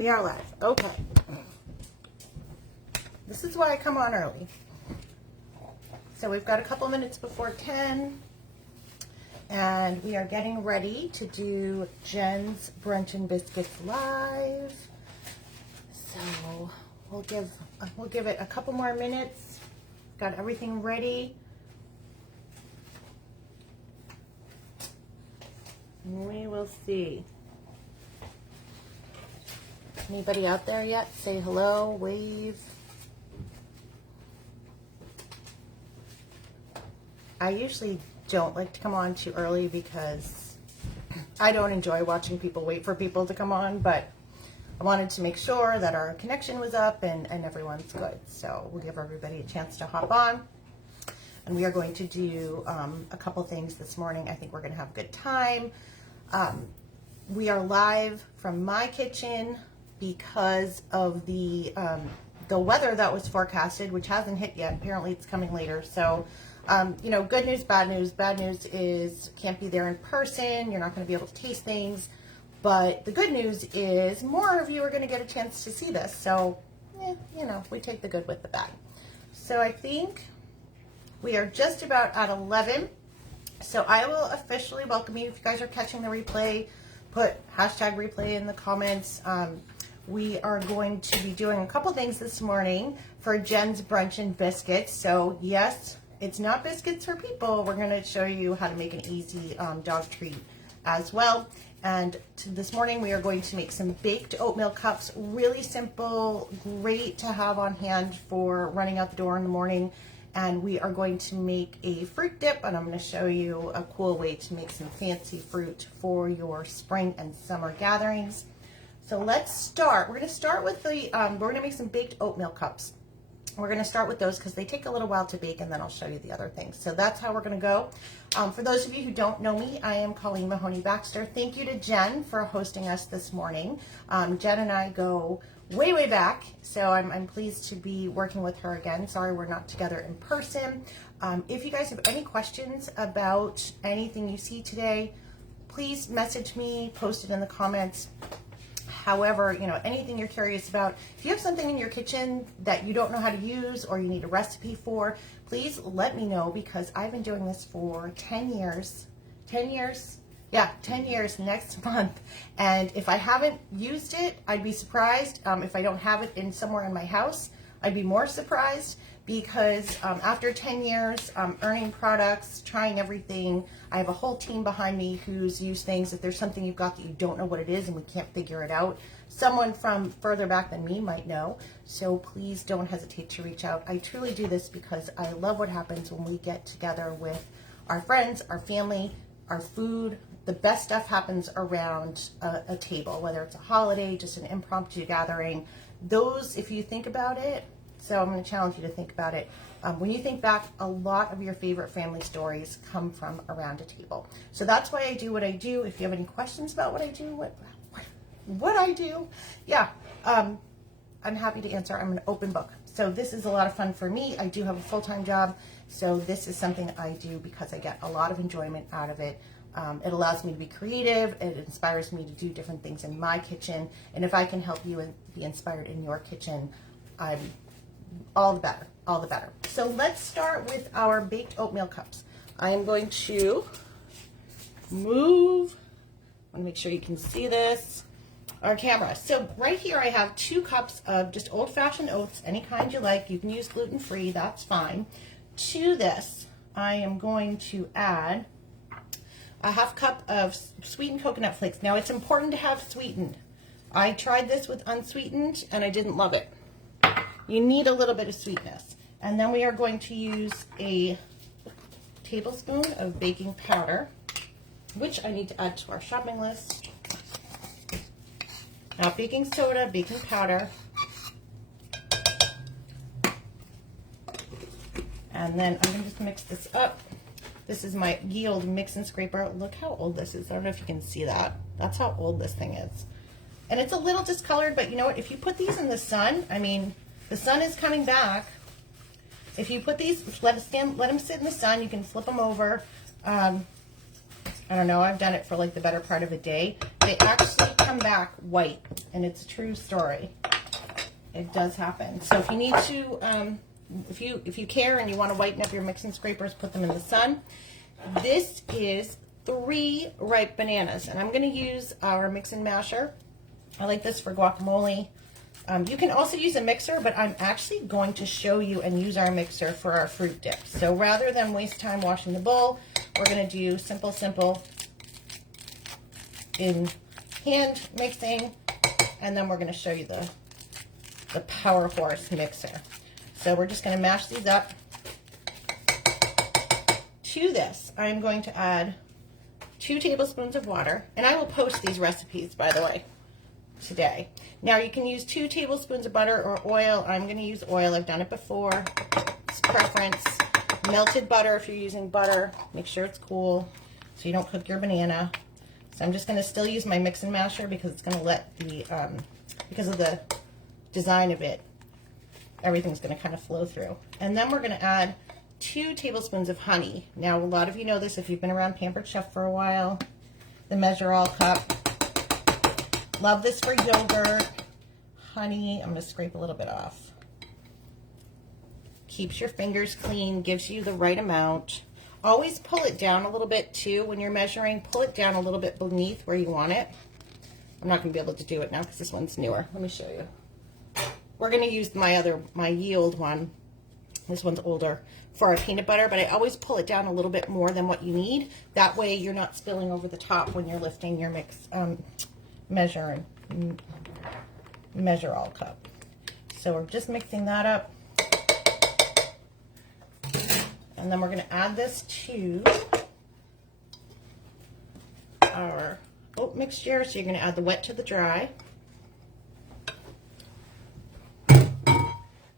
We are live. Okay. This is why I come on early. So we've got a couple minutes before 10, and we are getting ready to do Jen's Brunch and Biscuits live. So we'll give it a couple more minutes. Got everything ready. We will see. Anybody out there yet? Say hello, wave. I usually don't like to come on too early because I don't enjoy watching people wait for people to come on, but I wanted to make sure that our connection was up and everyone's good. So we'll give everybody a chance to hop on. And we are going to do a couple things this morning. I think we're going to have a good time. We are live from my kitchen because of the weather that was forecasted, which hasn't hit yet. Apparently it's coming later. So, you know, good news, bad news. Bad news is can't be there in person. You're not going to be able to taste things. But the good news is more of you are going to get a chance to see this. So, you know, we take the good with the bad. So I think we are just about at 11. So I will officially welcome you. If you guys are catching the replay, put hashtag replay in the comments. We are going to be doing a couple things this morning for Jen's Brunch and Biscuits. So yes, it's not biscuits for people. We're going to show you how to make an easy dog treat as well. And this morning we are going to make some baked oatmeal cups. Really simple, great to have on hand for running out the door in the morning. And we are going to make a fruit dip, and I'm going to show you a cool way to make some fancy fruit for your spring and summer gatherings. So let's start. We're going to start with the, we're going to make some baked oatmeal cups. We're going to start with those because they take a little while to bake, and then I'll show you the other things. So that's how we're going to go. For those of you who don't know me, I am Colleen Mahoney-Baxter. Thank you to Jen for hosting us this morning. Jen and I go way, way back, so I'm pleased to be working with her again. Sorry we're not together in person. If you guys have any questions about anything you see today, please message me, post it in the comments. However, you know, anything you're curious about, if you have something in your kitchen that you don't know how to use or you need a recipe for, please let me know, because I've been doing this for 10 years. 10 years? Yeah, 10 years next month. And if I haven't used it, I'd be surprised. If I don't have it in somewhere in my house, I'd be more surprised, because after 10 years, earning products, trying everything, I have a whole team behind me who's used things. If there's something you've got that you don't know what it is and we can't figure it out, someone from further back than me might know. So please don't hesitate to reach out. I truly do this because I love what happens when we get together with our friends, our family, our food. The best stuff happens around a table, whether it's a holiday, just an impromptu gathering. Those, if you think about it, so I'm going to challenge you to think about it. When you think back, a lot of your favorite family stories come from around a table. So that's why I do what I do. If you have any questions about what I do, what I do, yeah, I'm happy to answer. I'm an open book. So this is a lot of fun for me. I do have a full-time job, so this is something I do because I get a lot of enjoyment out of it. It allows me to be creative. It inspires me to do different things in my kitchen. And if I can help you and be inspired in your kitchen, I'm all the better, all the better. So let's start with our baked oatmeal cups. I am going to move, I want to make sure you can see this, our camera. So right here I have 2 cups of just old-fashioned oats, any kind you like. You can use gluten-free, that's fine. To this, I am going to add a ½ cup of sweetened coconut flakes. Now it's important to have sweetened. I tried this with unsweetened and I didn't love it. You need a little bit of sweetness. And then we are going to use a tablespoon of baking powder, which I need to add to our shopping list. Now baking soda, baking powder, and then I'm going to just mix this up. This is my ye old mix and scraper. Look how old this is. I don't know if you can see that. That's how old this thing is. And it's a little discolored, but you know what? If you put these in the sun, I mean, the sun is coming back. If you put these, let them sit in the sun. You can flip them over. I don't know. I've done it for like the better part of a day. They actually come back white. and it's a true story. It does happen. So if you need to, if you care and you want to whiten up your mixing scrapers, put them in the sun. This is 3 ripe bananas, and I'm going to use our mix and masher. I like this for guacamole. You can also use a mixer, but I'm actually going to show you and use our mixer for our fruit dips. So rather than waste time washing the bowl, we're going to do simple in hand mixing, and then we're going to show you the Power Horse mixer. So we're just going to mash these up. To this, I'm going to add 2 tablespoons of water, and I will post these recipes, by the way, today. Now you can use 2 tablespoons of butter or oil. I'm going to use oil. I've done it before. It's preference. Melted butter if you're using butter. Make sure it's cool so you don't cook your banana. So I'm just going to still use my mix and masher because it's going to let the, because of the design of it, everything's going to kind of flow through. And then we're going to add 2 tablespoons of honey. Now, a lot of you know this if you've been around Pampered Chef for a while. The Measure All cup. Love this for yogurt. Honey, I'm going to scrape a little bit off. Keeps your fingers clean, gives you the right amount. Always pull it down a little bit too when you're measuring. Pull it down a little bit beneath where you want it. I'm not going to be able to do it now because this one's newer. Let me show you. We're going to use my Yield one. This one's older for our peanut butter, but I always pull it down a little bit more than what you need. That way you're not spilling over the top when you're lifting your mix, Measure All cup. So we're just mixing that up. And then we're going to add this to our oat mixture. So you're going to add the wet to the dry.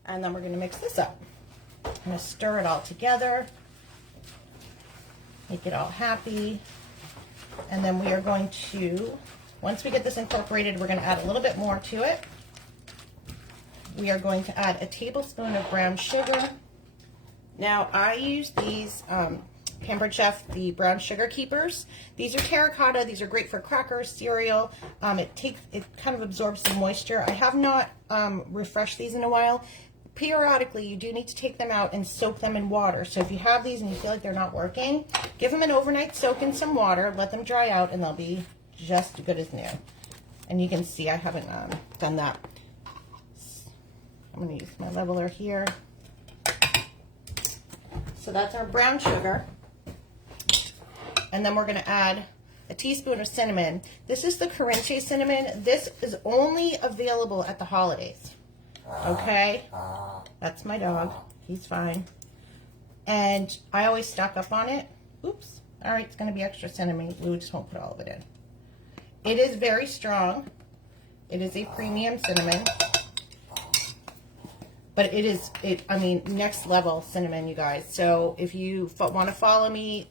And then we're going to mix this up. I'm going to stir it all together. Make it all happy. And then we are going to, once we get this incorporated, we're going to add a little bit more to it. We are going to add a tablespoon of brown sugar. Now, I use these Pampered Chef, the brown sugar keepers. These are terracotta. These are great for crackers, cereal. It kind of absorbs the moisture. I have not refreshed these in a while. Periodically, you do need to take them out and soak them in water. So if you have these and you feel like they're not working, give them an overnight soak in some water, let them dry out, and they'll be just good as new. And you can see I haven't done that. I'm going to use my leveler here. So that's our brown sugar. And then we're going to add a teaspoon of cinnamon. This is the Corinche cinnamon. This is only available at the holidays. Okay? That's my dog. He's fine. And I always stock up on it. Oops. All right, it's going to be extra cinnamon. We just won't put all of it in. It is very strong. It is a premium cinnamon. But I mean, next level cinnamon, you guys. So if you want to follow me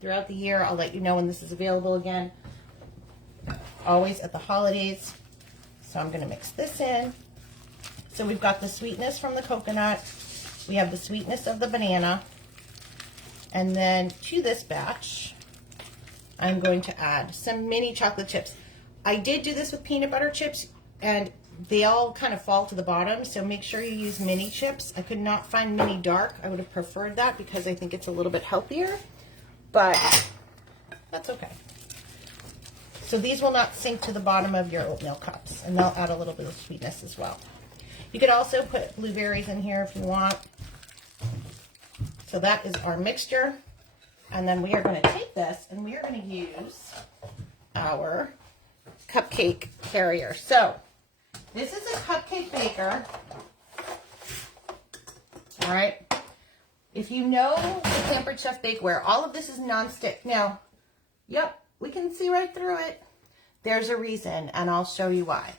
throughout the year, I'll let you know when this is available again. Always at the holidays. So I'm going to mix this in. So we've got the sweetness from the coconut. We have the sweetness of the banana. And then to this batch, I'm going to add some mini chocolate chips. I did do this with peanut butter chips, and they all kind of fall to the bottom, so make sure you use mini chips. I could not find mini dark. I would have preferred that because I think it's a little bit healthier, but that's okay. So these will not sink to the bottom of your oatmeal cups, and they'll add a little bit of sweetness as well. You could also put blueberries in here if you want. So that is our mixture. And then we are going to take this and we are going to use our cupcake carrier. So this is a cupcake baker. All right. If you know the Pampered Chef bakeware, all of this is nonstick. Now, yep, we can see right through it. There's a reason, and I'll show you why.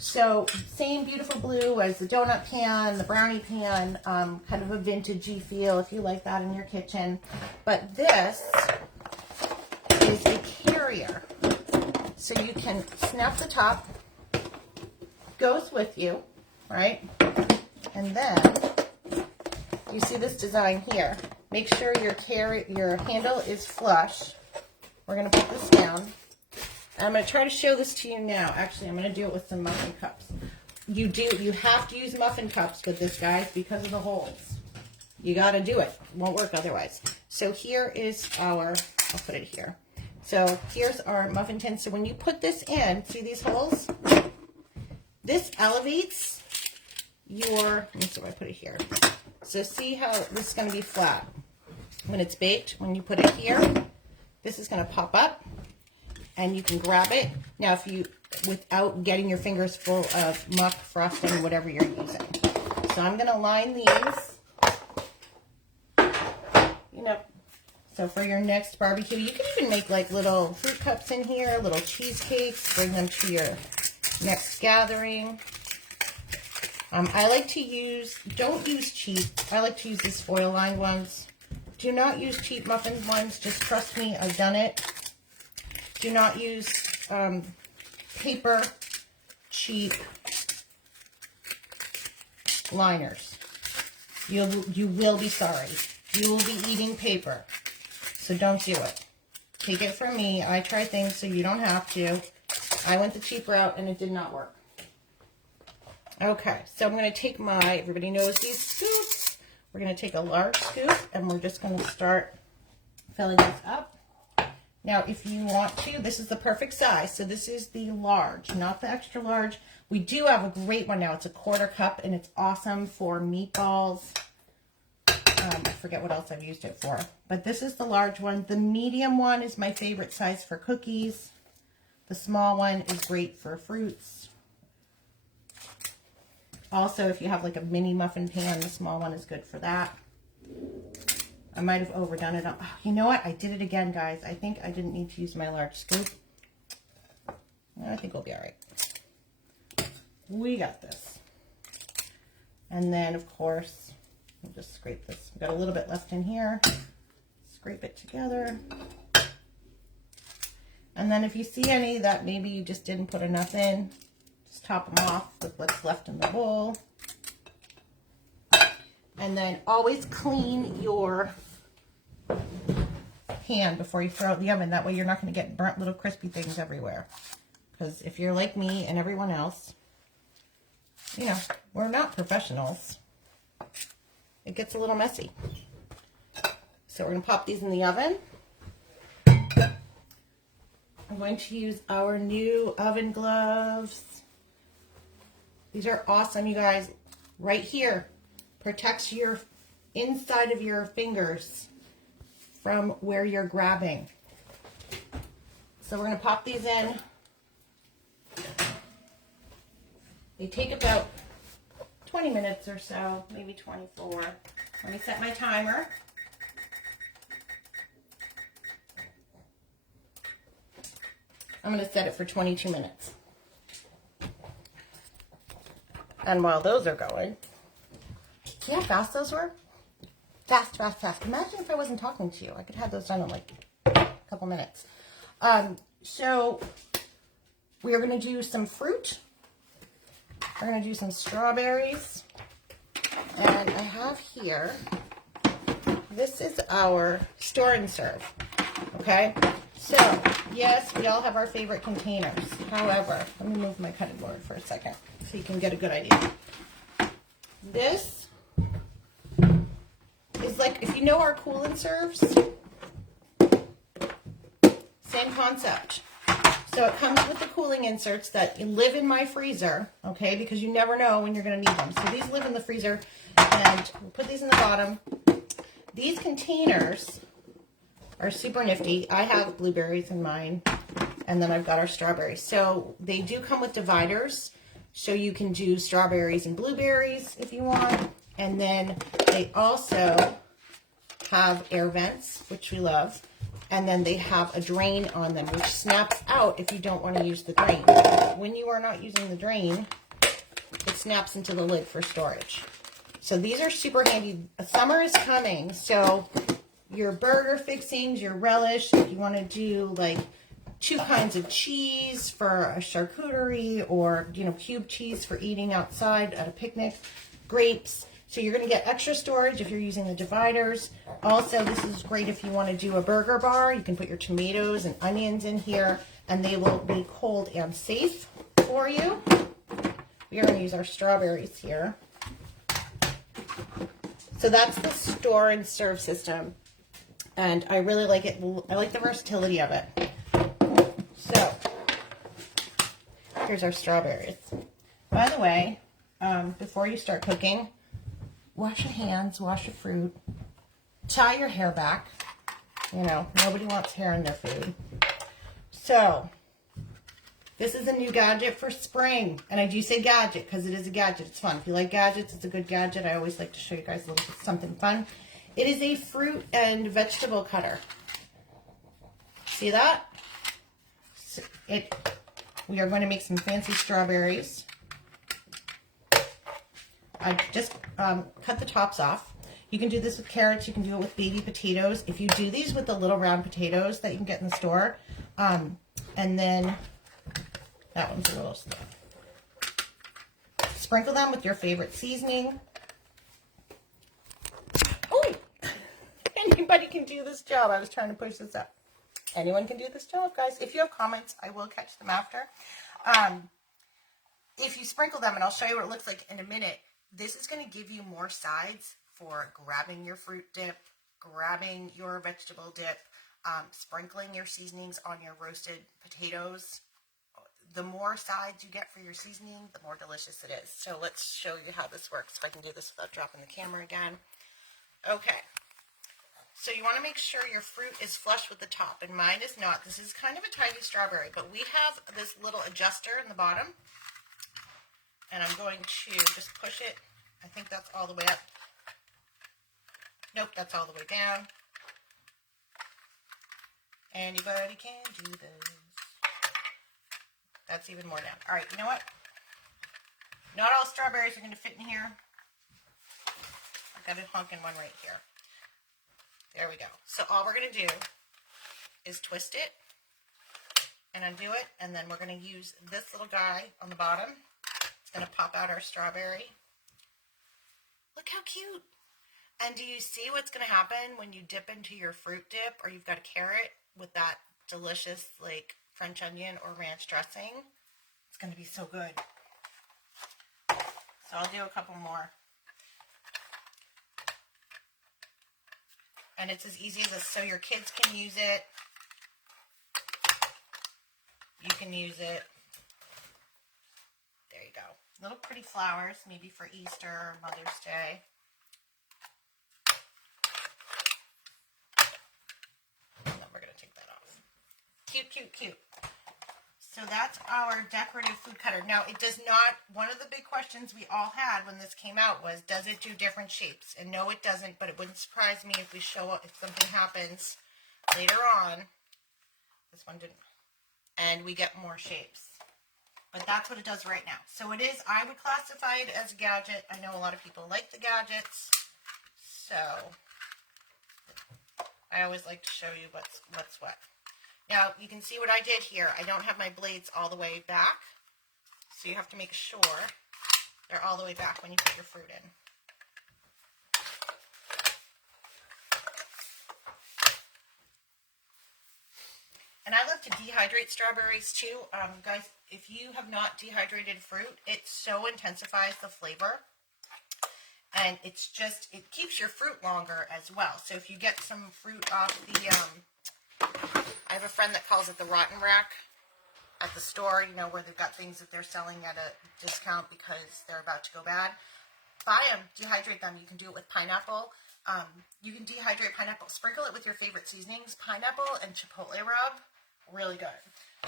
So same beautiful blue as the donut pan, the brownie pan, kind of a vintagey feel if you like that in your kitchen. But this is a carrier. So you can snap the top, goes with you, right? And then you see this design here. Make sure your handle is flush. We're going to put this down. I'm going to try to show this to you now. Actually, I'm going to do it with some muffin cups. You have to use muffin cups with this, guys, because of the holes. You got to do it. It won't work otherwise. So here is our, I'll put it here. So here's our muffin tin. So when you put this in, see these holes? This elevates your, let me see if I put it here. So see how this is going to be flat. When it's baked, when you put it here, this is going to pop up and you can grab it. Now if you, without getting your fingers full of muck, frosting, whatever you're using. So I'm going to line these. You know, so for your next barbecue, you can even make like little fruit cups in here, little cheesecakes, bring them to your next gathering. I like to use, don't use cheap, I like to use these foil lined ones. Do not use cheap muffin ones, just trust me, I've done it. Do not use paper cheap liners. You will be sorry. You will be eating paper. So don't do it. Take it from me. I try things so you don't have to. I went the cheap route and it did not work. Okay, so I'm going to take my, everybody knows these scoops. We're going to take a large scoop and we're just going to start filling this up. Now, if you want to, this is the perfect size. So this is the large, not the extra large. We do have a great one now. It's a 1/4 cup and it's awesome for meatballs. I forget what else I've used it for, but this is the large one. The medium one is my favorite size for cookies. The small one is great for fruits. Also, if you have like a mini muffin pan, the small one is good for that. I might have overdone it. Oh, you know what? I did it again, guys. I think I didn't need to use my large scoop. I think we'll be all right. We got this. And then, of course, we'll just scrape this. We've got a little bit left in here. Scrape it together. And then if you see any that maybe you just didn't put enough in, just top them off with what's left in the bowl. And then always clean your pan before you throw it in the oven. That way you're not going to get burnt little crispy things everywhere. Because if you're like me and everyone else, you know, we're not professionals. It gets a little messy. So we're going to pop these in the oven. I'm going to use our new oven gloves. These are awesome, you guys. Right here. Protects your inside of your fingers from where you're grabbing. So we're going to pop these in. They take about 20 minutes or so, maybe 24. Let me set my timer. I'm going to set it for 22 minutes. And while those are going, see how fast those were? Fast, fast, fast. Imagine if I wasn't talking to you. I could have those done in like a couple minutes. So we are going to do some fruit. We're going to do some strawberries. And I have here, this is our store and serve. Okay? So, yes, we all have our favorite containers. However, let me move my cutting board for a second so you can get a good idea. This is like, if you know our cool and serves, same concept. So it comes with the cooling inserts that live in my freezer, okay, because you never know when you're going to need them. So these live in the freezer, and we'll put these in the bottom. These containers are super nifty. I have blueberries in mine, and then I've got our strawberries. So they do come with dividers, so you can do strawberries and blueberries if you want. And then they also have air vents, which we love. And then they have a drain on them, which snaps out if you don't want to use the drain. When you are not using the drain, it snaps into the lid for storage. So these are super handy. Summer is coming, so your burger fixings, your relish, if you want to do like 2 kinds of cheese for a charcuterie, or, you know, cube cheese for eating outside at a picnic, grapes. So you're going to get extra storage if you're using the dividers. Also, this is great if you want to do a burger bar. You can put your tomatoes and onions in here. and they will be cold and safe for you. We are going to use our strawberries here. So that's the store and serve system, and I really like it. I like the versatility of it. So here's our strawberries. By the way, before you start cooking, wash your hands, wash your fruit, tie your hair back. You know, nobody wants hair in their food. So this is a new gadget for spring. And I do say gadget because it is a gadget. It's fun. If you like gadgets, it's a good gadget. I always like to show you guys a little bit something fun. It is a fruit and vegetable cutter. See that? We are going to make some fancy strawberries. I just cut the tops off. You can do this with carrots. You can do it with baby potatoes. If you do these with the little round potatoes that you can get in the store, and then that one's a little slow. Sprinkle them with your favorite seasoning. Oh, anybody can do this job. I was trying to push this up. Anyone can do this job, guys. If you have comments, I will catch them after. If you sprinkle them, and I'll show you what it looks like in a minute, this is going to give you more sides for grabbing your fruit dip, grabbing your vegetable dip, sprinkling your seasonings on your roasted potatoes. The more sides you get for your seasoning, the more delicious it is. So let's show you how this works. If I can do this without dropping the camera again. Okay. So you want to make sure your fruit is flush with the top, and mine is not. This is kind of a tiny strawberry, but we have this little adjuster in the bottom, and I'm going to just push it. I think that's all the way up. Nope, that's all the way down. Anybody can do this. That's even more down. All right, you know what? Not all strawberries are going to fit in here. I've got a honking one right here. There we go. So all we're going to do is twist it and undo it, and then we're going to use this little guy on the bottom. It's going to pop out our strawberry. Look how cute. And do you see what's going to happen when you dip into your fruit dip, or you've got a carrot with that delicious like French onion or ranch dressing? It's going to be so good. So I'll do a couple more. And it's as easy as this, so your kids can use it. You can use it. There you go. Little pretty flowers, maybe for Easter or Mother's Day. And then we're going to take that off. Cute, cute, cute. So that's our decorative food cutter. Now, it does not, one of the big questions we all had when this came out was, does it do different shapes? And no, it doesn't, but it wouldn't surprise me if we show up, if something happens later on. This one didn't. And we get more shapes. But that's what it does right now. So it is, I would classify it as a gadget. I know a lot of people like the gadgets. So I always like to show you what's what. Now, you can see what I did here. I don't have my blades all the way back. So you have to make sure they're all the way back when you put your fruit in. And I love to dehydrate strawberries too. Guys, if you have not dehydrated fruit, it so intensifies the flavor. And it's just, it keeps your fruit longer as well. So if you get some fruit off the, I have a friend that calls it the rotten rack at the store, you know, where they've got things that they're selling at a discount because they're about to go bad. Buy them, dehydrate them. You can do it with pineapple. You can dehydrate pineapple. Sprinkle it with your favorite seasonings. Pineapple and chipotle rub, really good.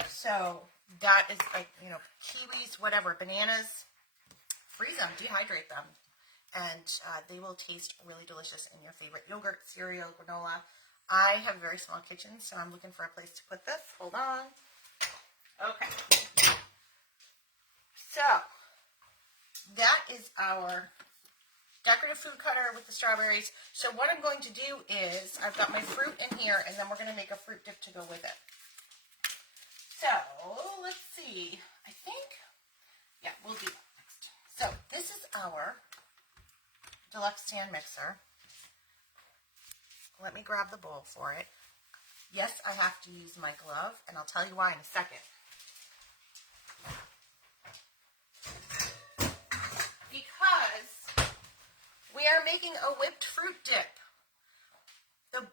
So that is like, you know, kiwis, whatever, bananas. Freeze them, dehydrate them. And they will taste really delicious in your favorite yogurt, cereal, granola. I have a very small kitchen, so I'm looking for a place to put this. Hold on. Okay. So, that is our decorative food cutter with the strawberries. So what I'm going to do is, I've got my fruit in here, and then we're going to make a fruit dip to go with it. So, let's see. I think, yeah, we'll do that next. So, this is our deluxe stand mixer. Let me grab the bowl for it. Yes, I have to use my glove, and I'll tell you why in a second. Because we are making a whipped fruit dip. The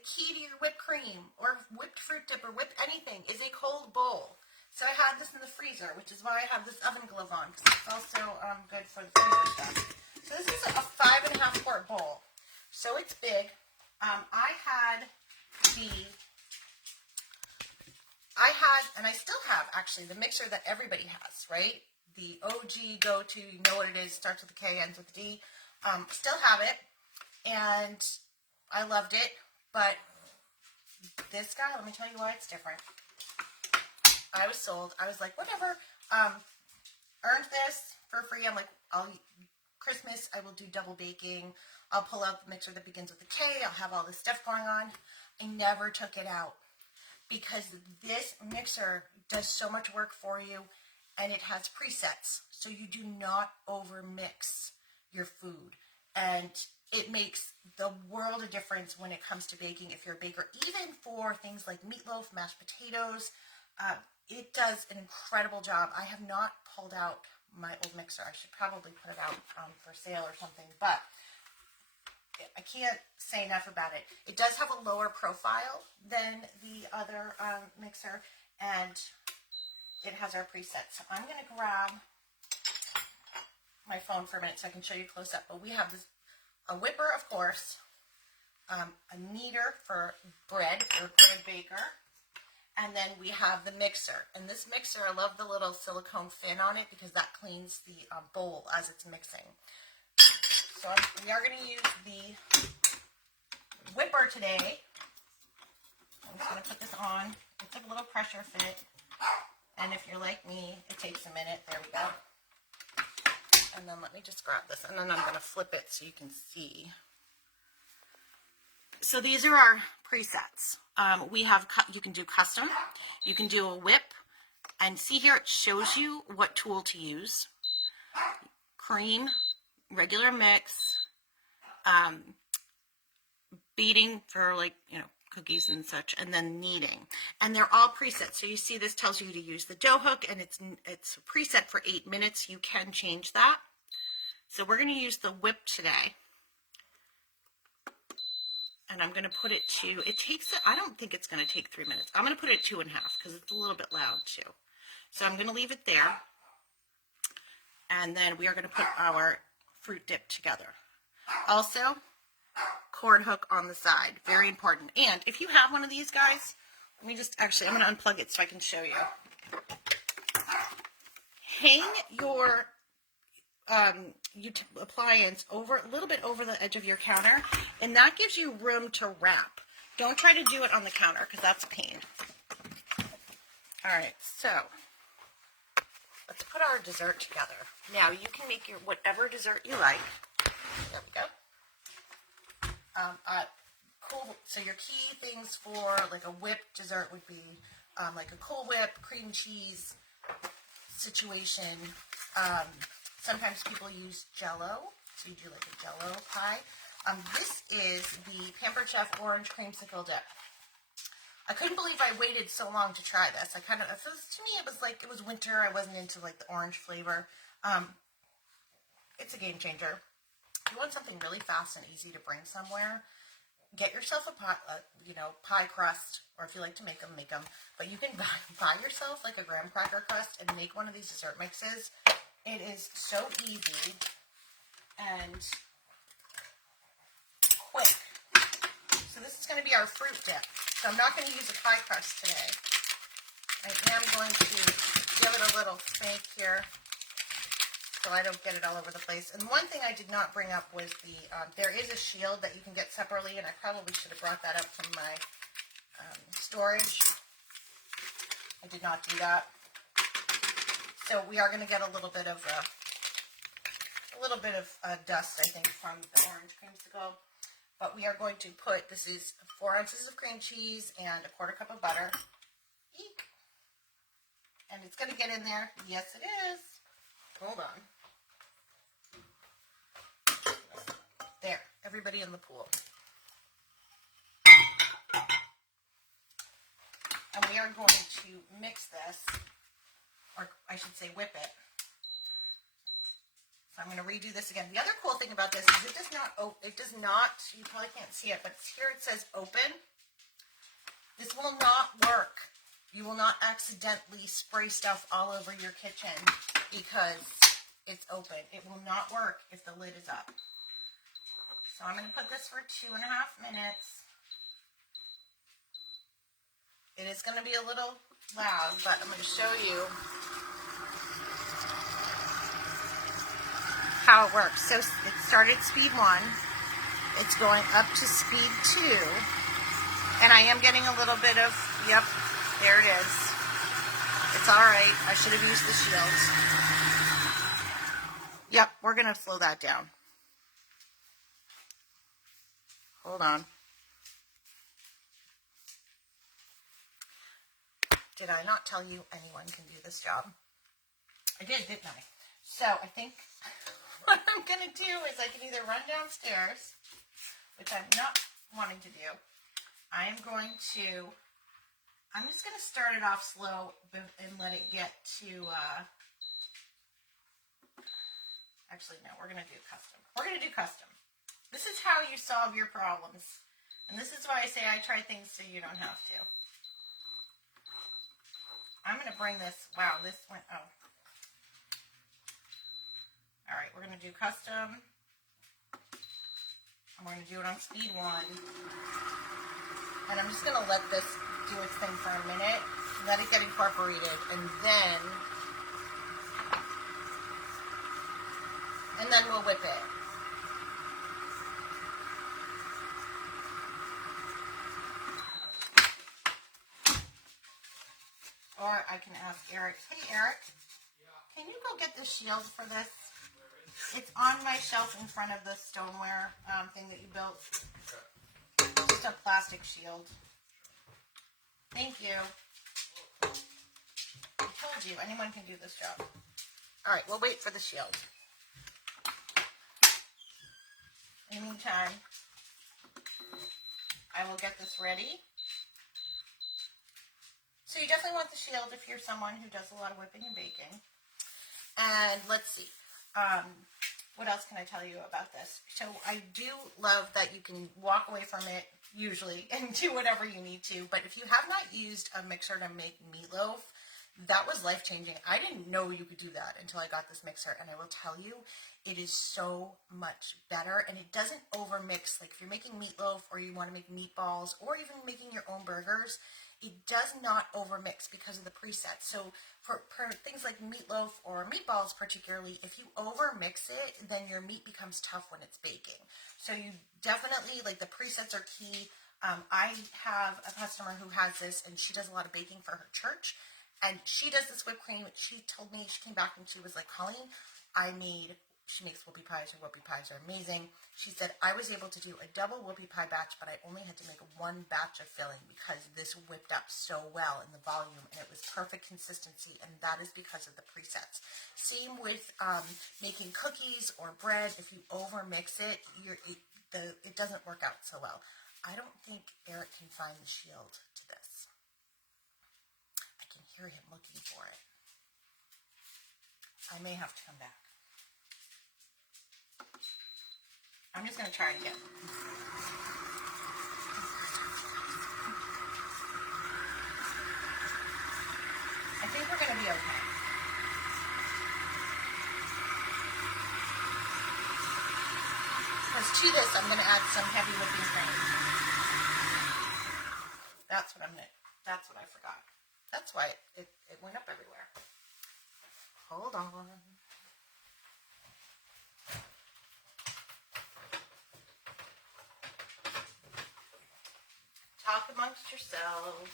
key to your whipped cream or whipped fruit dip or whipped anything is a cold bowl. So I had this in the freezer, which is why I have this oven glove on, because it's also good for the freezer stuff. So this is a 5.5 quart bowl. So it's big. I had, and I still have actually, the mixer that everybody has, right? The OG go-to, you know what it is, starts with a K, ends with a D. Still have it, and I loved it, but this guy, let me tell you why it's different. I was sold. I was like, whatever, earned this for free. I'm like, Christmas, I will do double baking. I'll pull out the mixer that begins with a K. I'll have all this stuff going on. I never took it out because this mixer does so much work for you, and it has presets. So you do not over mix your food. And it makes the world of difference when it comes to baking if you're a baker, even for things like meatloaf, mashed potatoes. It does an incredible job. I have not pulled out my old mixer. I should probably put it out for sale or something, but I can't say enough about it. It does have a lower profile than the other mixer, and it has our presets. So I'm going to grab my phone for a minute so I can show you close up. But we have this, a whipper, of course, a kneader for bread, for a bread baker, and then we have the mixer. And this mixer, I love the little silicone fin on it because that cleans the bowl as it's mixing. So we are going to use the whipper today. I'm just going to put this on. It's a little pressure fit. And if you're like me, it takes a minute. There we go. And then let me just grab this. And then I'm going to flip it so you can see. So these are our presets. You can do custom. You can do a whip. And see here, it shows you what tool to use. Cream, regular mix, beating for cookies and such, and then kneading. And they're all presets. So you see this tells you to use the dough hook, and it's preset for 8 minutes. You can change that. So we're going to use the whip today. And I'm going to put it to, I don't think it's going to take 3 minutes. I'm going to put it at 2.5 because it's a little bit loud too. So I'm going to leave it there. And then we are going to put our fruit dip together. Also, cord hook on the side. Very important. And if you have one of these guys, I'm going to unplug it so I can show you. Hang your appliance a little bit over the edge of your counter, and that gives you room to wrap. Don't try to do it on the counter because that's a pain. All right, so let's put our dessert together. Now you can make your whatever dessert you like. There we go. Cool. So your key things for like a whipped dessert would be like a Cool Whip, cream cheese situation. Sometimes people use Jell-O, so you do like a Jell-O pie. This is the Pampered Chef Orange Creamsicle Dip. I couldn't believe I waited so long to try this. To me, it was winter. I wasn't into like the orange flavor. It's a game changer. If you want something really fast and easy to bring somewhere, get yourself a pie crust, or if you like to make them, make them. But you can buy yourself like a graham cracker crust and make one of these dessert mixes. It is so easy and quick. So this is going to be our fruit dip. So I'm not going to use a pie crust today. I am going to give it a little spank here so I don't get it all over the place. And one thing I did not bring up was there is a shield that you can get separately, and I probably should have brought that up from my storage. I did not do that. So we are going to get a little bit of dust, I think, from the orange creamsicle. But we are going to put, this is 4 ounces of cream cheese and a 1/4 cup of butter. Eek. And it's going to get in there. Yes, it is. Hold on. There. Everybody in the pool. And we are going to mix this, or I should say whip it. So I'm going to redo this again. The other cool thing about this is it does not, you probably can't see it, but here it says open. This will not work. You will not accidentally spray stuff all over your kitchen because it's open. It will not work if the lid is up. So I'm going to put this for 2.5 minutes. It is going to be a little loud, but I'm going to show you how it works. So it started speed 1. It's going up to speed 2. And I am getting a little bit of, yep, there it is. It's all right. I should have used the shield. Yep, we're going to slow that down. Hold on. Did I not tell you anyone can do this job? I did, didn't I? So I think what I'm going to do is I can either run downstairs, which I'm not wanting to do. I'm just going to start it off slow and let it get to, actually, no, we're going to do custom. We're going to do custom. This is how you solve your problems. And this is why I say I try things so you don't have to. I'm going to bring this, wow, this went, oh. All right, we're going to do custom. I'm going to do it on speed 1. And I'm just going to let this do its thing for a minute. Let it get incorporated. And then we'll whip it. Or I can ask Eric, hey Eric, can you go get the shield for this? It's on my shelf in front of the stoneware thing that you built. Just a plastic shield. Thank you. I told you, anyone can do this job. All right, we'll wait for the shield. In the meantime, I will get this ready. So you definitely want the shield if you're someone who does a lot of whipping and baking. And let's see. What else can I tell you about this? So I do love that you can walk away from it usually and do whatever you need to. But if you have not used a mixer to make meatloaf, that was life-changing. I didn't know you could do that until I got this mixer. And I will tell you, it is so much better. And it doesn't overmix. Like if you're making meatloaf or you want to make meatballs or even making your own burgers, it does not overmix because of the presets. So for things like meatloaf or meatballs particularly, if you overmix it, then your meat becomes tough when it's baking. So you definitely, like the presets are key. I have a customer who has this and she does a lot of baking for her church. And she does this whipped cream. She told me, she came back and she was like, Colleen, she makes whoopie pies. Her whoopie pies are amazing. She said, I was able to do a double whoopie pie batch, but I only had to make 1 batch of filling because this whipped up so well in the volume and it was perfect consistency, and that is because of the presets. Same with making cookies or bread. If you overmix it, it doesn't work out so well. I don't think Eric can find the shield to this. I can hear him looking for it. I may have to come back. I'm just going to try it again. I think we're going to be okay. Because to this, I'm going to add some heavy whipping cream. That's what I forgot. That's why it went up everywhere. Hold on. Talk amongst yourselves.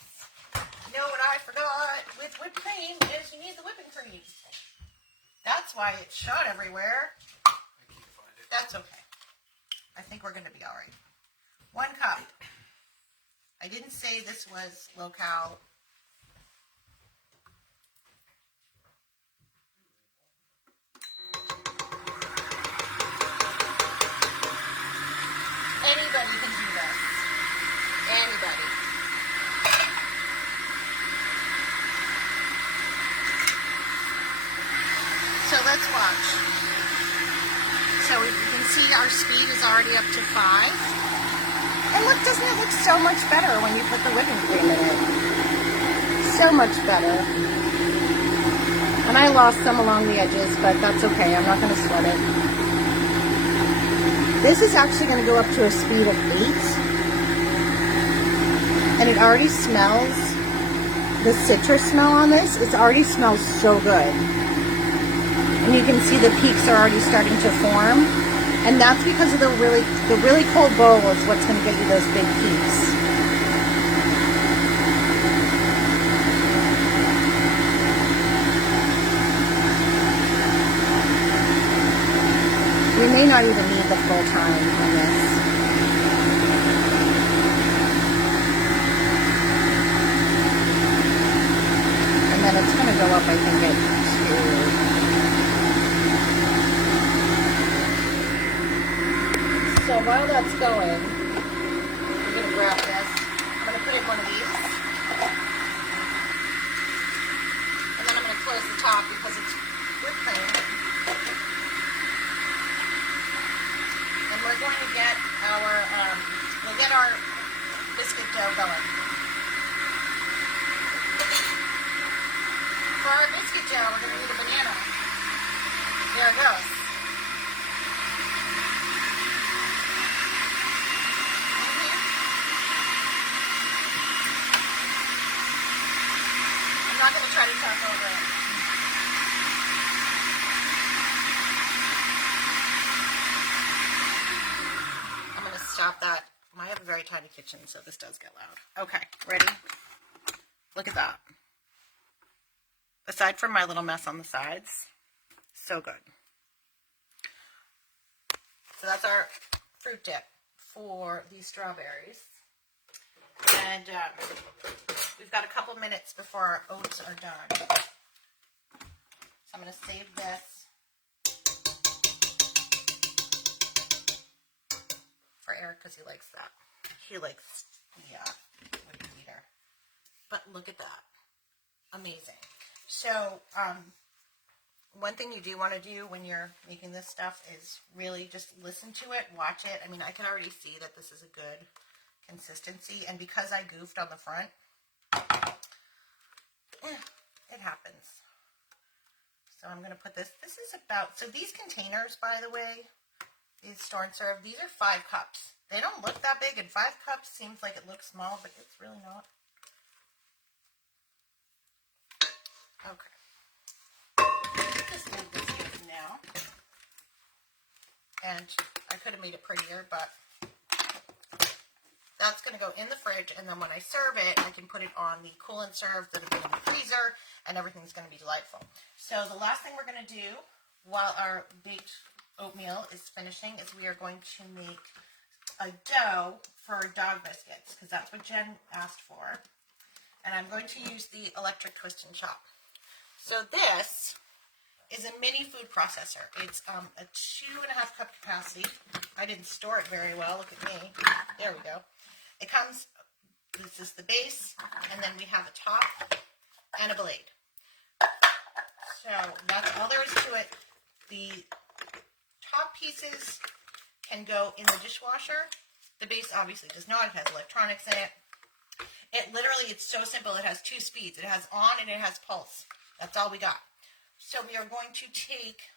You know what I forgot with whipped cream is you need the whipping cream. That's why it shot everywhere. I can't find it. That's okay. I think we're going to be all right. 1 cup. I didn't say this was low-cal. Anybody can do this. Anybody. So let's watch. So you can see our speed is already up to 5. And look, doesn't it look so much better when you put the whipping cream in it? So much better. And I lost some along the edges, but that's okay. I'm not going to sweat it. This is actually going to go up to a speed of 8. And it already smells, the citrus smell on this, it already smells so good. And you can see the peaks are already starting to form. And that's because of the really cold bowl is what's going to get you those big peaks. We may not even need the full time on this. And then it's going to go up, I think, at 2. So while that's going, I'm going to grab this. I'm going to put it in one of these. And then I'm going to close the top because it's whipped cream. And we're going to get our biscuit dough going. For our biscuit dough, we're going to need a banana. There it goes. I'm not going to try to talk over it. I'm going to stop that. I have a very tiny kitchen, so this does get loud. Okay, ready? Look at that. Aside from my little mess on the sides, so good. So that's our fruit dip for these strawberries. And we've got a couple minutes before our oats are done. So I'm going to save this for Eric because he likes that. He likes the whipped eater. But look at that. Amazing. So, one thing you do want to do when you're making this stuff is really just listen to it, watch it. I mean, I can already see that this is a good consistency, and because I goofed on the front, it happens. So I'm going to put this is about, so these containers, by the way, these store and serve, these are 5 cups. They don't look that big, and 5 cups seems like it looks small, but it's really not. Okay. Just move this in now. And I could have made it prettier, but that's going to go in the fridge, and then when I serve it, I can put it on the cool and serve that have been in the freezer, and everything's going to be delightful. So the last thing we're going to do while our baked oatmeal is finishing is we are going to make a dough for dog biscuits, because that's what Jen asked for. And I'm going to use the electric twist and chop. So this is a mini food processor. It's a 2.5 cup capacity. I didn't store it very well. Look at me. There we go. It comes, this is the base, and then we have a top and a blade. So that's all there is to it. The top pieces can go in the dishwasher. The base obviously does not. It has electronics in it. It literally, it's so simple. It has 2 speeds. It has on and it has pulse. That's all we got. So we are going to take,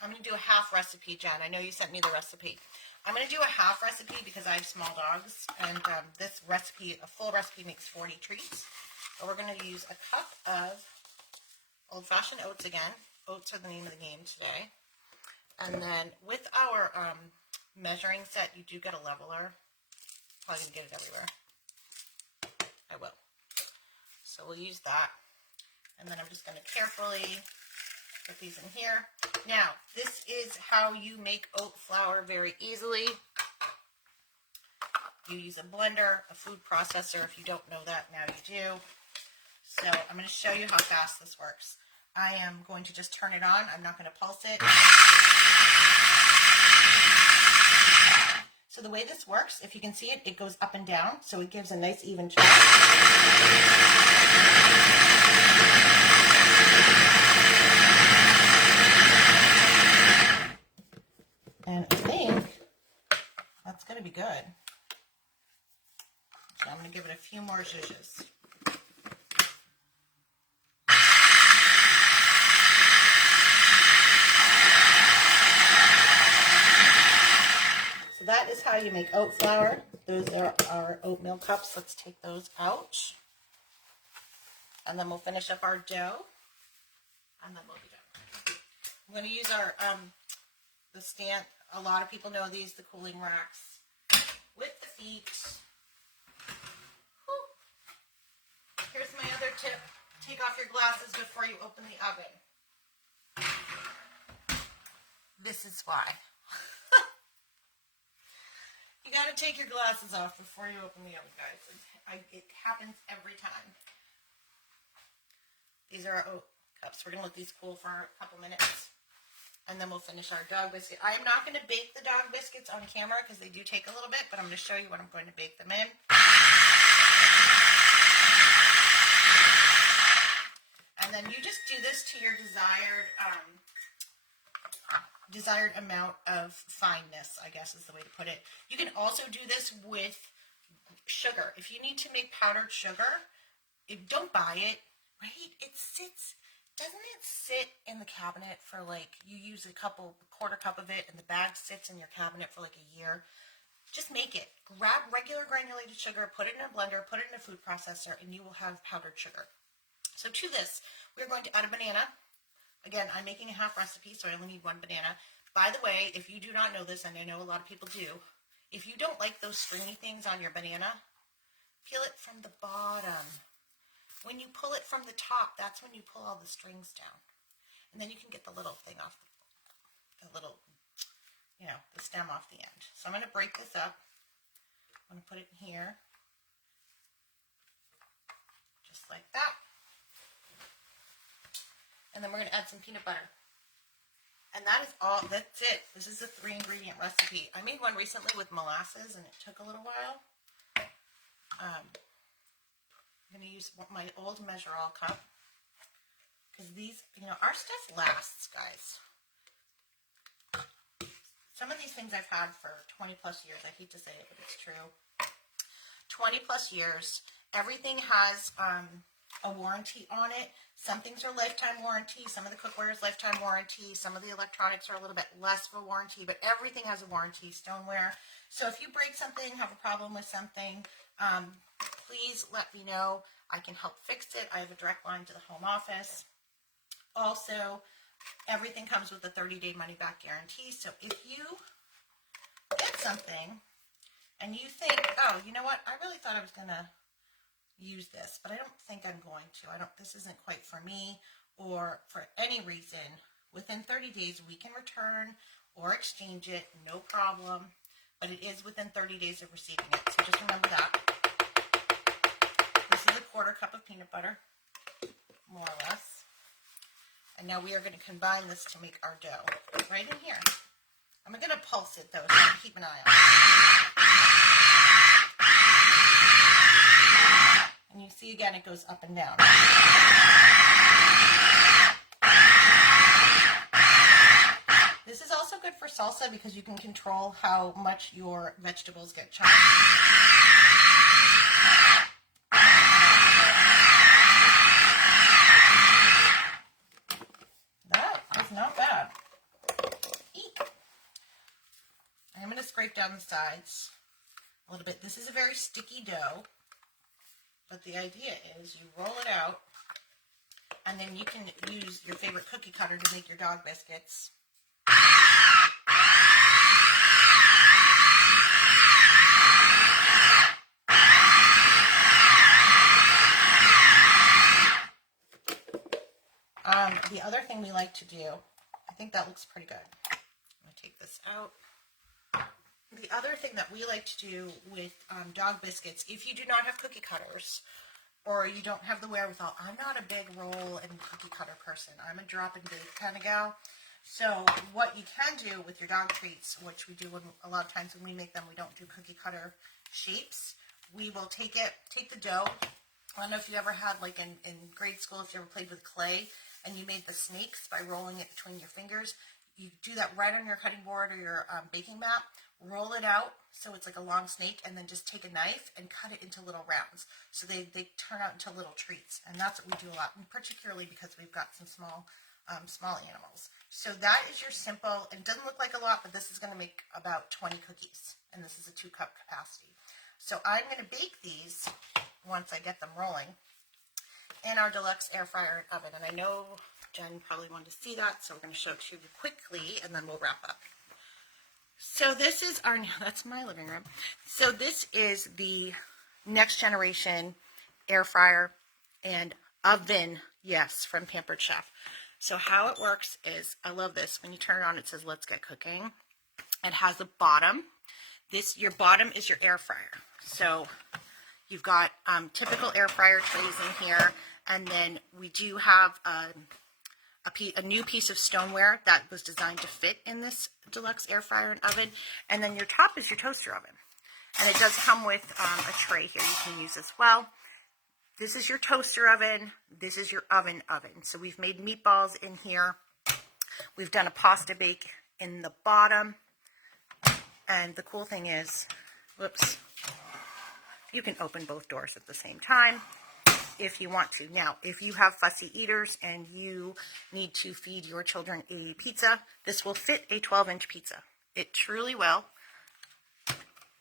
I'm going to do a half recipe, Jen. I know you sent me the recipe. I'm going to do a half recipe because I have small dogs, and this recipe, a full recipe, makes 40 treats. But we're going to use a cup of old-fashioned oats again. Oats are the name of the game today. And then with our measuring set, you do get a leveler. Probably going to get it everywhere. I will. So we'll use that. And then I'm just going to carefully put these in here. Now, this is how you make oat flour very easily. You use a blender, a food processor. If you don't know that, now you do. So I'm going to show you how fast this works. I am going to just turn it on. I'm not going to pulse it. So the way this works, if you can see it, it goes up and down. So it gives a nice even chop. good. So I'm going to give it a few more zhuzhes. So that is how you make oat flour. Those are our oatmeal cups. Let's take those out. And then we'll finish up our dough. And then we'll be done. I'm going to use our, the stand. A lot of people know these, the cooling racks. With the feet. Whew. Here's my other tip. Take off your glasses before you open the oven. This is why. You got to take your glasses off before you open the oven, guys. It happens every time. These are our oat cups. We're going to let these cool for a couple minutes. And then we'll finish our dog biscuit. I am not going to bake the dog biscuits on camera because they do take a little bit, but I'm going to show you what I'm going to bake them in. And then you just do this to your desired amount of fineness, I guess is the way to put it. You can also do this with sugar. If you need to make powdered sugar, don't buy it, right? Doesn't it sit in the cabinet for like, you use quarter cup of it and the bag sits in your cabinet for like a year? Just make it. Grab regular granulated sugar, put it in a blender, put it in a food processor, and you will have powdered sugar. So to this, we're going to add a banana. Again, I'm making a half recipe, so I only need one banana. By the way, if you do not know this, and I know a lot of people do, if you don't like those stringy things on your banana, peel it from the bottom. When you pull it from the top, that's when you pull all the strings down. And then you can get the little thing off, the stem off the end. So I'm going to break this up. I'm going to put it in here, just like that. And then we're going to add some peanut butter. And that is all, that's it. This is a 3-ingredient recipe. I made one recently with molasses and it took a little while. I'm going to use my old measure-all cup. Because these, our stuff lasts, guys. Some of these things I've had for 20 plus years. I hate to say it, but it's true. 20 plus years. Everything has a warranty on it. Some things are lifetime warranty. Some of the cookware is lifetime warranty. Some of the electronics are a little bit less of a warranty, but everything has a warranty, stoneware. So if you break something, have a problem with something, please let me know. I can help fix it. I have a direct line to the home office. Also, everything comes with a 30-day money-back guarantee. So if you get something and you think, oh, you know what? I really thought I was going to use this, but I don't think I'm going to. This isn't quite for me, or for any reason, within 30 days we can return or exchange it, no problem, but it is within 30 days of receiving it. So just remember that. This is a quarter cup of peanut butter, more or less. And now we are going to combine this to make our dough. Right in here. I'm going to pulse it though, so I can keep an eye on it. And you see again, it goes up and down. This is also good for salsa because you can control how much your vegetables get chopped. That is not bad. Eek. I'm going to scrape down the sides a little bit. This is a very sticky dough. But the idea is you roll it out, and then you can use your favorite cookie cutter to make your dog biscuits. The other thing we like to do, I think that looks pretty good. I'm going to take this out. The other thing that we like to do with dog biscuits, if you do not have cookie cutters or you don't have the wherewithal, I'm not a big roll and cookie cutter person. I'm a drop and bake kind of gal. So what you can do with your dog treats, which we do a lot of times when we make them, we don't do cookie cutter shapes. We will take the dough. I don't know if you ever had, like in grade school, if you ever played with clay and you made the snakes by rolling it between your fingers. you do that right on your cutting board or your baking mat, roll it out so it's like a long snake, and then just take a knife and cut it into little rounds. So they turn out into little treats. And that's what we do a lot, and particularly because we've got some small animals. So that is your simple, it doesn't look like a lot, but this is going to make about 20 cookies. And this is a 2-cup capacity. So I'm going to bake these once I get them rolling in our deluxe air fryer and oven. And I know Jen probably wanted to see that, so we're going to show it to you quickly, and then we'll wrap up. So this is our, that's my living room. So this is the next generation air fryer and oven, yes, from Pampered Chef. So how it works is, I love this. When you turn it on, it says, let's get cooking. It has a bottom. Your bottom is your air fryer. So you've got typical air fryer trays in here. And then we do have a new piece of stoneware that was designed to fit in this deluxe air fryer and oven. And then your top is your toaster oven. And it does come with a tray here you can use as well. This is your toaster oven. This is your oven. So we've made meatballs in here. We've done a pasta bake in the bottom. And the cool thing is, whoops, you can open both doors at the same time if you want to. Now, if you have fussy eaters and you need to feed your children a pizza, this will fit a 12-inch pizza. It truly will.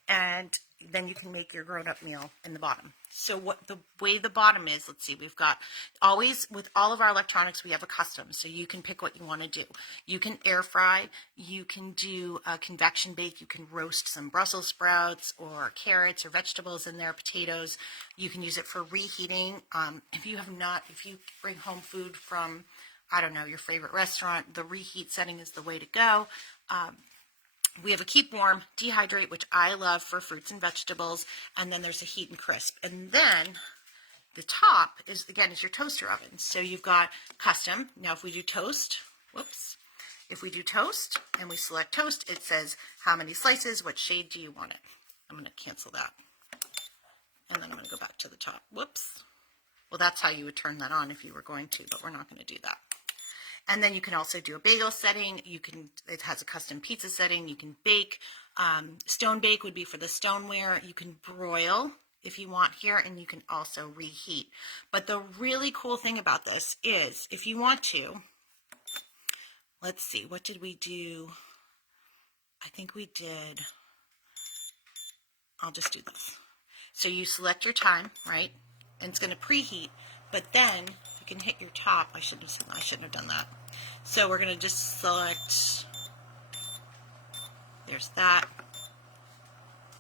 And then you can make your grown-up meal in the bottom. So what the way the bottom is, let's see, we've got always, with all of our electronics, we have a custom. So you can pick what you want to do. You can air fry, you can do a convection bake, you can roast some Brussels sprouts or carrots or vegetables in there, potatoes. You can use it for reheating. If you bring home food from, I don't know, your favorite restaurant, the reheat setting is the way to go. We have a keep warm, dehydrate, which I love for fruits and vegetables, and then there's a heat and crisp. And then the top is your toaster oven. So you've got custom. Now if we do toast, if we do toast and we select toast, it says how many slices, what shade do you want it. I'm going to cancel that. And then I'm going to go back to the top. Whoops. Well, that's how you would turn that on if you were going to, but we're not going to do that. And then you can also do a bagel setting. It has a custom pizza setting. You can bake. Stone bake would be for the stoneware. You can broil if you want here, and you can also reheat. But the really cool thing about this is if you want to, let's see, what did we do? I think we did, I'll just do this. So you select your time, right? And it's going to preheat, but then you can hit your top. I shouldn't have done that. So we're going to just select, there's that,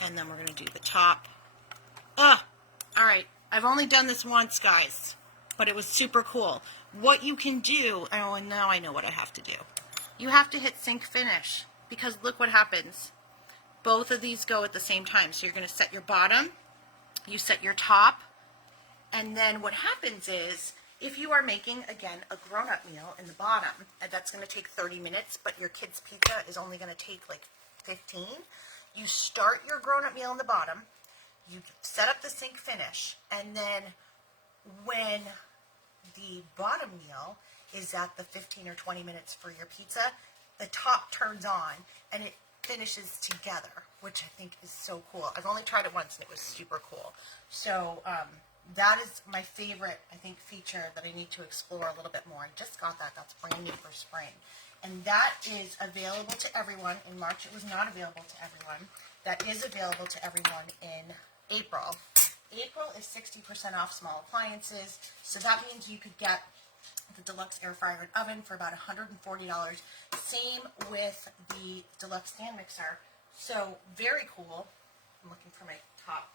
and then we're going to do the top. All right, I've only done this once, guys, but it was super cool. What you can do, oh, and now I know what I have to do. You have to hit sync finish, because look what happens. Both of these go at the same time. So you're going to set your bottom, you set your top, and then what happens is, if you are making, again, a grown-up meal in the bottom, and that's going to take 30 minutes, but your kid's pizza is only going to take like 15, you start your grown-up meal in the bottom, you set up the sync finish, and then when the bottom meal is at the 15 or 20 minutes for your pizza, the top turns on, and it finishes together, which I think is so cool. I've only tried it once, and it was super cool. So, that is my favorite, I think, feature that I need to explore a little bit more. I just got that. That's brand new for spring. And that is available to everyone. In March, it was not available to everyone. That is available to everyone in April. April is 60% off small appliances. So that means you could get the deluxe air fryer and oven for about $140. Same with the deluxe stand mixer. So very cool. I'm looking for my top.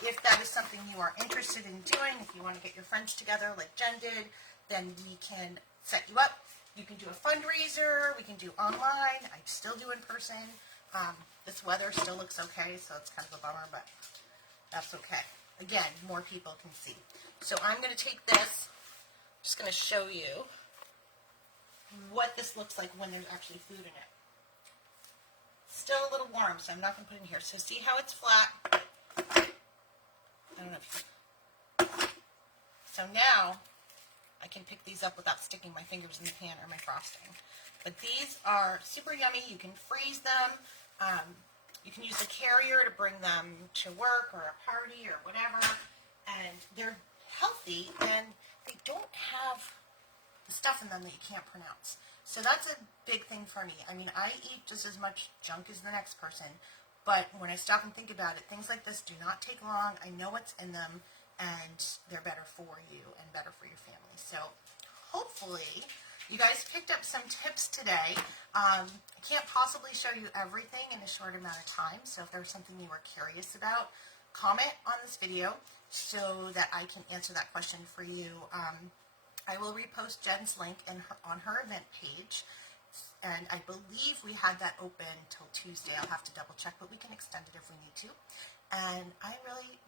If that is something you are interested in doing, if you want to get your friends together like Jen did, then we can set you up. You can do a fundraiser. We can do online. I still do in person. This weather still looks okay, so it's kind of a bummer, but that's okay. Again, more people can see. So I'm going to take this. I'm just going to show you what this looks like when there's actually food in it. Still a little warm, so I'm not going to put it in here. So see how it's flat? I don't know if you... So now, I can pick these up without sticking my fingers in the pan or my frosting. But these are super yummy. You can freeze them. You can use a carrier to bring them to work or a party or whatever. And they're healthy, and they don't have the stuff in them that you can't pronounce. So that's a big thing for me. I mean, I eat just as much junk as the next person, but when I stop and think about it, things like this do not take long. I know what's in them, and they're better for you and better for your family. So hopefully you guys picked up some tips today. I can't possibly show you everything in a short amount of time, so if there's something you were curious about, comment on this video so that I can answer that question for you. I will repost Jen's link on her event page, and I believe we had that open till Tuesday. I'll have to double check, but we can extend it if we need to. And I really,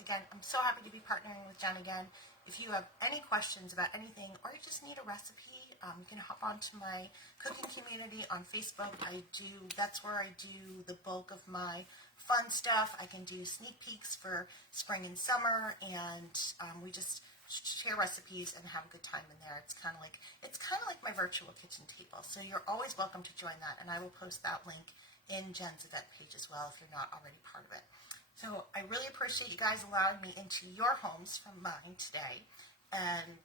again, I'm so happy to be partnering with Jen again. If you have any questions about anything, or you just need a recipe, you can hop onto my cooking community on Facebook. That's where I do the bulk of my fun stuff. I can do sneak peeks for spring and summer, and we just share recipes and have a good time in there. It's kind of like my virtual kitchen table. So you're always welcome to join that, and I will post that link in Jen's event page as well if you're not already part of it. So I really appreciate you guys allowing me into your homes from mine today, and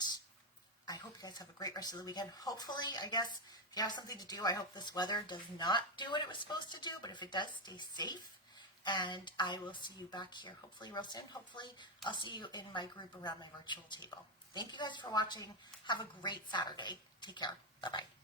I hope you guys have a great rest of the weekend. Hopefully, I guess, if you have something to do, I hope this weather does not do what it was supposed to do, but if it does, stay safe, and I will see you back here hopefully real soon. Hopefully, I'll see you in my group around my virtual table. Thank you guys for watching. Have a great Saturday. Take care. Bye-bye.